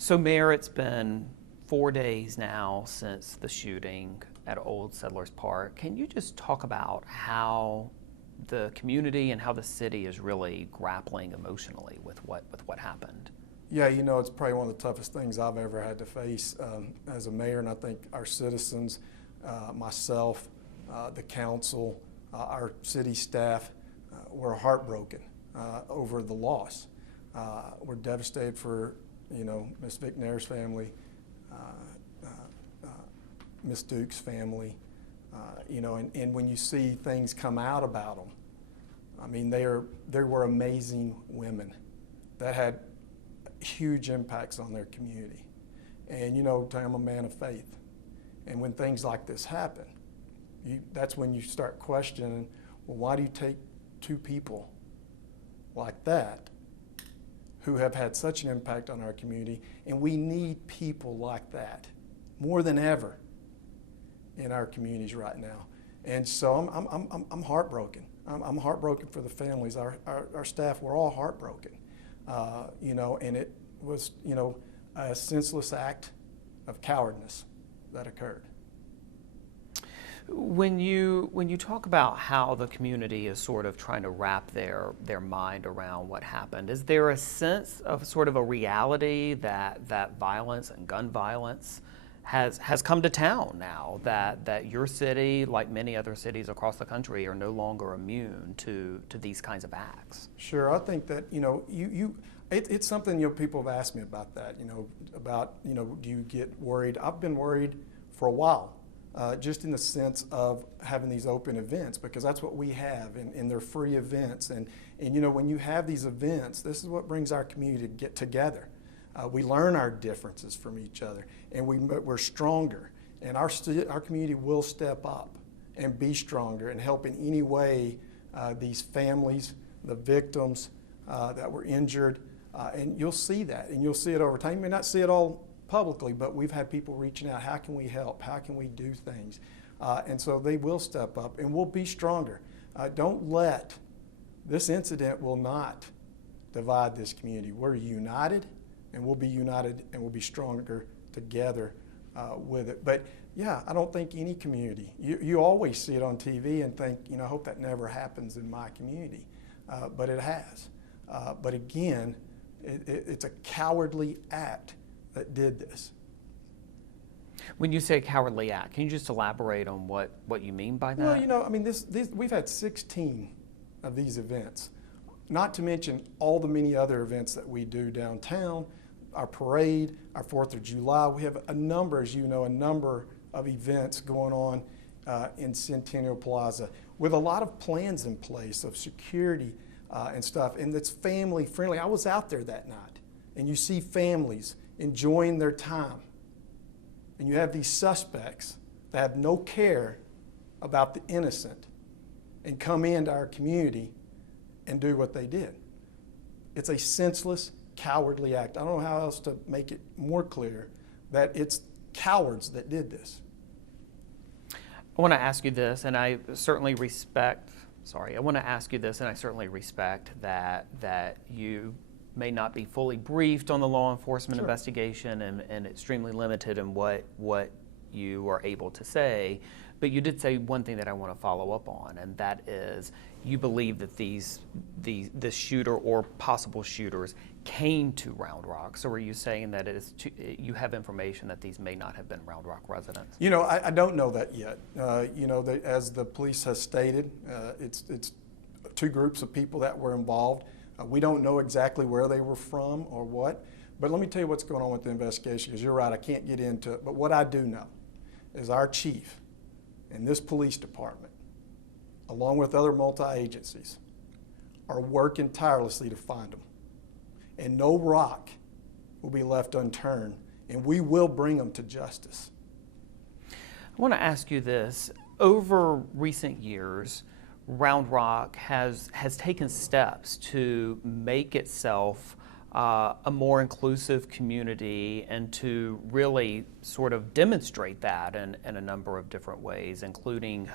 So, Mayor, it's been 4 days now since the shooting at Old Settlers Park. Can you just talk about how the community and how the city is really grappling emotionally with what happened? Yeah, you know, it's probably one of the toughest things I've ever had to face as a mayor, and I think our citizens, myself, the council, our city staff, we're heartbroken over the loss. We're devastated for, you know, Miss McNair's family, Miss Duke's family, you know, and when you see things come out about them, I mean, they were amazing women that had huge impacts on their community. And you know, I'm a man of faith. And when things like this happen, that's when you start questioning, well, why do you take two people like that who have had such an impact on our community? And we need people like that more than ever in our communities right now. And so I'm heartbroken. I'm heartbroken for the families. Our staff, we're all heartbroken. You know, and it was, you know, a senseless act of cowardness that occurred. When you talk about how the community is sort of trying to wrap their mind around what happened, is there a sense of sort of a reality that violence and gun violence has come to town now, that your city, like many other cities across the country, are no longer immune to these kinds of acts? Sure, I think that, you know, it's something, you know, people have asked me about that, you know, do you get worried? I've been worried for a while, just in the sense of having these open events, because that's what we have, and they're free events. And you know, when you have these events, this is what brings our community to get together. We learn our differences from each other, and we're stronger. And our community will step up and be stronger and help in any way these families, the victims that were injured. And you'll see that, and you'll see it over time. You may not see it all publicly, but we've had people reaching out, how can we help? How can we do things? And so they will step up, and we'll be stronger. Don't let, this incident will not divide this community. We're united, and we'll be united, and we'll be stronger together with it. But yeah, I don't think any community, you always see it on TV and think, you know, I hope that never happens in my community. But it has. But again, it's a cowardly act that did this. When you say cowardly act, can you just elaborate on what you mean by that? Well, you know, I mean, we've had 16 of these events, not to mention all the many other events that we do downtown, our parade, our 4th of July. We have a number, as you know, a number of events going on in Centennial Plaza with a lot of plans in place of security and stuff, and it's family friendly. I was out there that night, and you see families enjoying their time, and you have these suspects that have no care about the innocent and come into our community and do what they did. It's a senseless, cowardly act. I don't know how else to make it more clear that it's cowards that did this. I want to ask you this, and I certainly respect that you may not be fully briefed on the law enforcement investigation and extremely limited in what you are able to say. But you did say one thing that I want to follow up on, and that is you believe that this shooter or possible shooters came to Round Rock. So are you saying that you have information that these may not have been Round Rock residents? You know, I don't know that yet. You know, as the police has stated, it's two groups of people that were involved. We don't know exactly where they were from or what. But let me tell you what's going on with the investigation, because you're right, I can't get into it. But what I do know is our chief and this police department, along with other multi-agencies, are working tirelessly to find them. And no rock will be left unturned, and we will bring them to justice. I want to ask you this. Over recent years, Round Rock has taken steps to make itself a more inclusive community and to really sort of demonstrate that in a number of different ways, including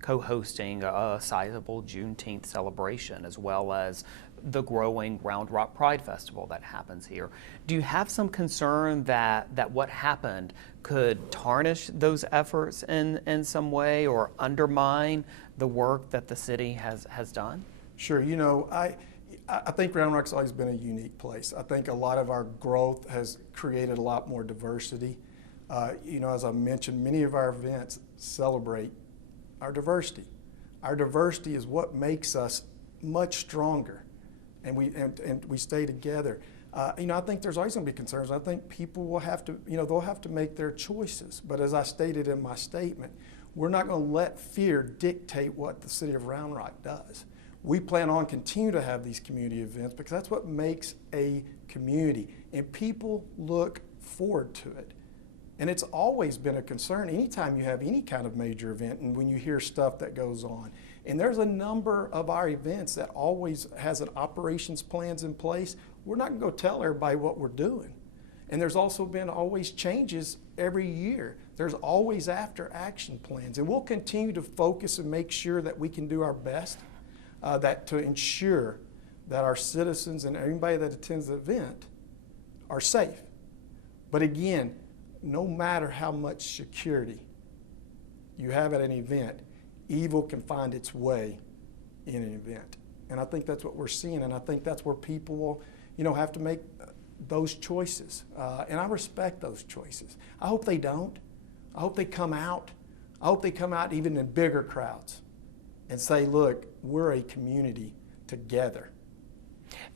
co-hosting a sizable Juneteenth celebration, as well as the growing Round Rock Pride Festival that happens here. Do you have some concern that what happened could tarnish those efforts in some way or undermine the work that the city has done? Sure. You know, I think Round Rock's always been a unique place. I think a lot of our growth has created a lot more diversity. You know, as I mentioned, many of our events celebrate our diversity. Our diversity is what makes us much stronger, and we stay together. You know, I think there's always going to be concerns. I think people will have to, you know, they'll have to make their choices. But as I stated in my statement, we're not going to let fear dictate what the city of Round Rock does. We plan on continue to have these community events because that's what makes a community, and people look forward to it. And it's always been a concern anytime you have any kind of major event and when you hear stuff that goes on. And there's a number of our events that always has an operations plans in place. We're not going to go tell everybody what we're doing. And there's also been always changes every year. There's always after action plans. And we'll continue to focus and make sure that we can do our best to ensure that our citizens and everybody that attends the event are safe. But again, no matter how much security you have at an event, evil can find its way in an event. And I think that's what we're seeing, and I think that's where people will, you know, have to make those choices. And I respect those choices. I hope they don't. I hope they come out. I hope they come out even in bigger crowds and say, look, we're a community together.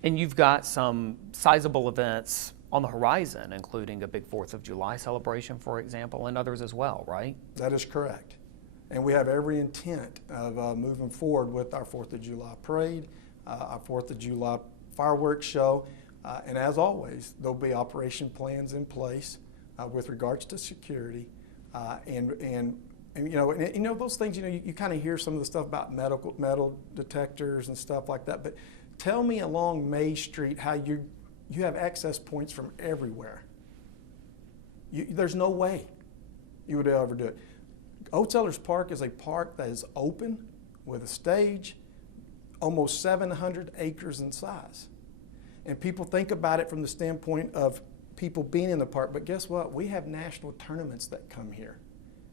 And you've got some sizable events on the horizon, including a big 4th of July celebration, for example, and others as well, right? That is correct. And we have every intent of moving forward with our 4th of July parade, our 4th of July fireworks show, and as always, there'll be operation plans in place with regards to security, and you know those things. You know, you kind of hear some of the stuff about metal detectors and stuff like that. But tell me along May Street how you have access points from everywhere. There's no way you would ever do it. Old Sellers Park is a park that is open with a stage, almost 700 acres in size. And people think about it from the standpoint of people being in the park, but guess what? We have national tournaments that come here.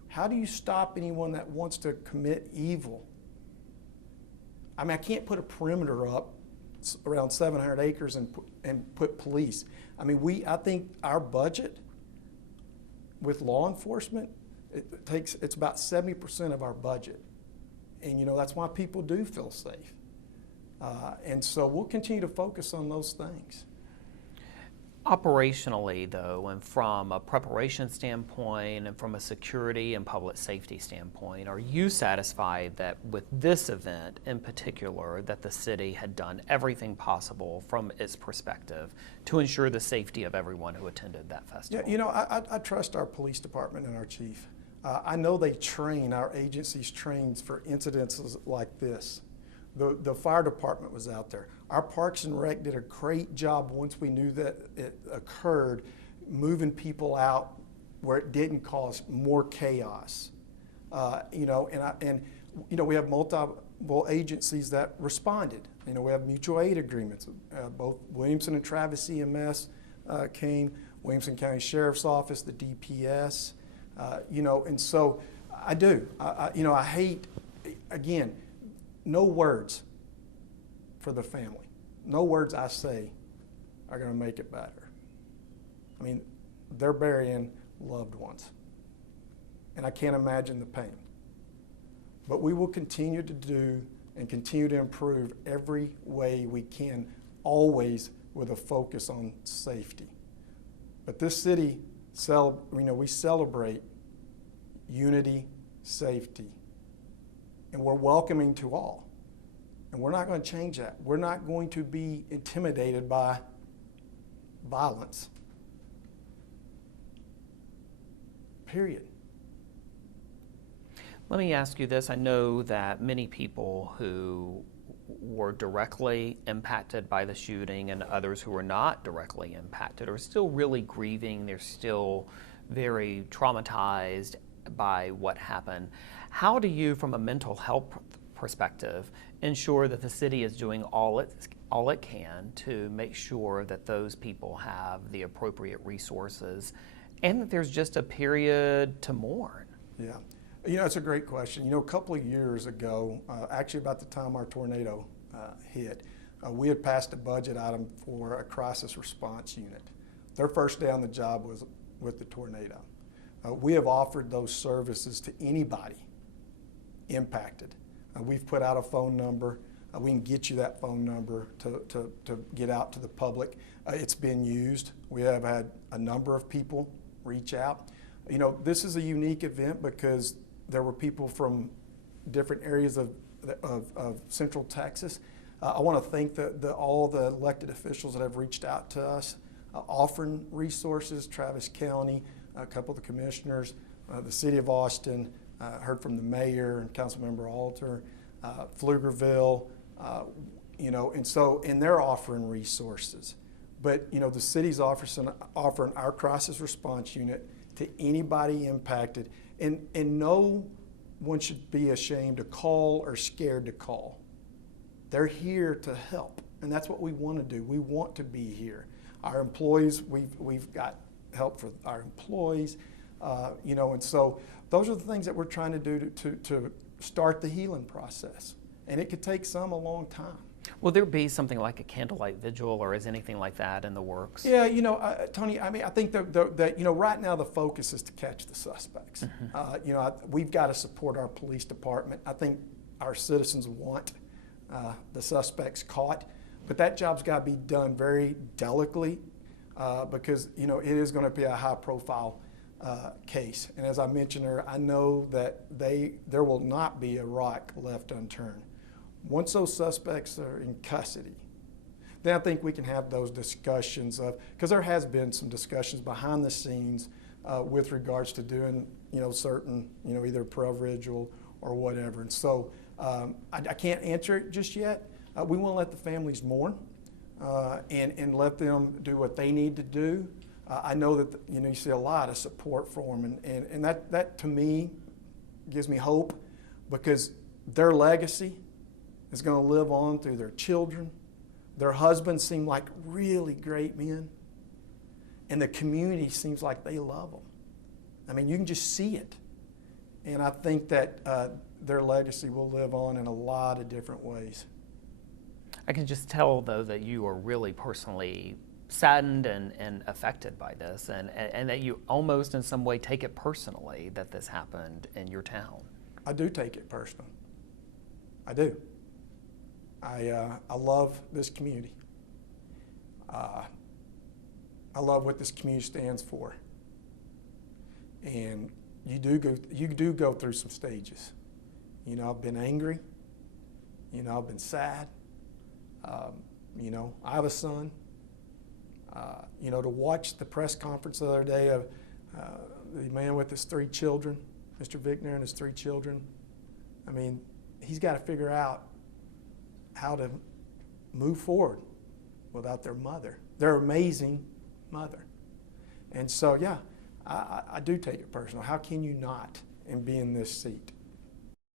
How do you stop anyone that wants to commit evil? I mean, I can't put a perimeter up around 700 acres and put police. I mean, I think our budget with law enforcement, it's about 70% of our budget. And you know, that's why people do feel safe. And so we'll continue to focus on those things. Operationally, though, and from a preparation standpoint and from a security and public safety standpoint, are you satisfied that with this event in particular that the city had done everything possible from its perspective to ensure the safety of everyone who attended that festival? Yeah, you know, I trust our police department and our chief. I know our agencies train for incidences like this. The fire department was out there. Our Parks and Rec did a great job once we knew that it occurred, moving people out where it didn't cause more chaos. You know, and you know, we have multiple agencies that responded. You know, we have mutual aid agreements. Both Williamson and Travis EMS came, Williamson County Sheriff's Office, the DPS. You know, and so I do. You know, I hate, again, no words for the family. No words I say are going to make it better. I mean, they're burying loved ones, and I can't imagine the pain. But we will continue to do and continue to improve every way we can, always with a focus on safety. But this city, we celebrate unity, safety, and we're welcoming to all. And we're not going to change that. We're not going to be intimidated by violence. Period. Let me ask you this. I know that many people who were directly impacted by the shooting and others who were not directly impacted are still really grieving. They're still very traumatized by what happened. How do you, from a mental health perspective, ensure that the city is doing all all it can to make sure that those people have the appropriate resources and that there's just a period to mourn? Yeah. You know, it's a great question. You know, a couple of years ago, actually about the time our tornado hit, we had passed a budget item for a crisis response unit. Their first day on the job was with the tornado. We have offered those services to anybody impacted. We've put out a phone number. We can get you that phone number to get out to the public. It's been used. We have had a number of people reach out. You know, this is a unique event because there were people from different areas of Central Texas. I want to thank all the elected officials that have reached out to us, offering resources. Travis County, a couple of the commissioners, the city of Austin, heard from the mayor and Councilmember Alter, Pflugerville, you know, and they're offering resources. But, you know, the city's offering our crisis response unit to anybody impacted. And no one should be ashamed to call or scared to call. They're here to help, and that's what we want to do. We want to be here. Our employees, we've got help for our employees, you know, and so those are the things that we're trying to do to start the healing process. And it could take some a long time. Will there be something like a candlelight vigil, or is anything like that in the works? Yeah, you know, Tony, I mean, I think that you know, right now the focus is to catch the suspects. Mm-hmm. You know, we've got to support our police department. I think our citizens want the suspects caught, but that job's got to be done very delicately because, you know, it is going to be a high-profile case. And as I mentioned earlier, I know that there will not be a rock left unturned. Once those suspects are in custody, then I think we can have those discussions because there has been some discussions behind the scenes with regards to doing, you know, certain, you know, either prayer vigil or whatever. And so I can't answer it just yet. We want to let the families mourn and let them do what they need to do. I know that, you know, you see a lot of support for them, and that to me gives me hope because their legacy is going to live on through their children. Their husbands seem like really great men, and the community seems like they love them. I mean, you can just see it. And I think that their legacy will live on in a lot of different ways. I can just tell, though, that you are really personally saddened and affected by this, and that you almost in some way take it personally that this happened in your town. I do take it personal. I do. I love this community. I love what this community stands for. And you do go through some stages. You know, I've been angry. You know, I've been sad. You know, I have a son. You know, to watch the press conference the other day of the man with his 3 children, Mr. Vickner and his 3 children, I mean, he's got to figure out how to move forward without their mother, their amazing mother. And so, yeah, I do take it personal. How can you not and be in this seat?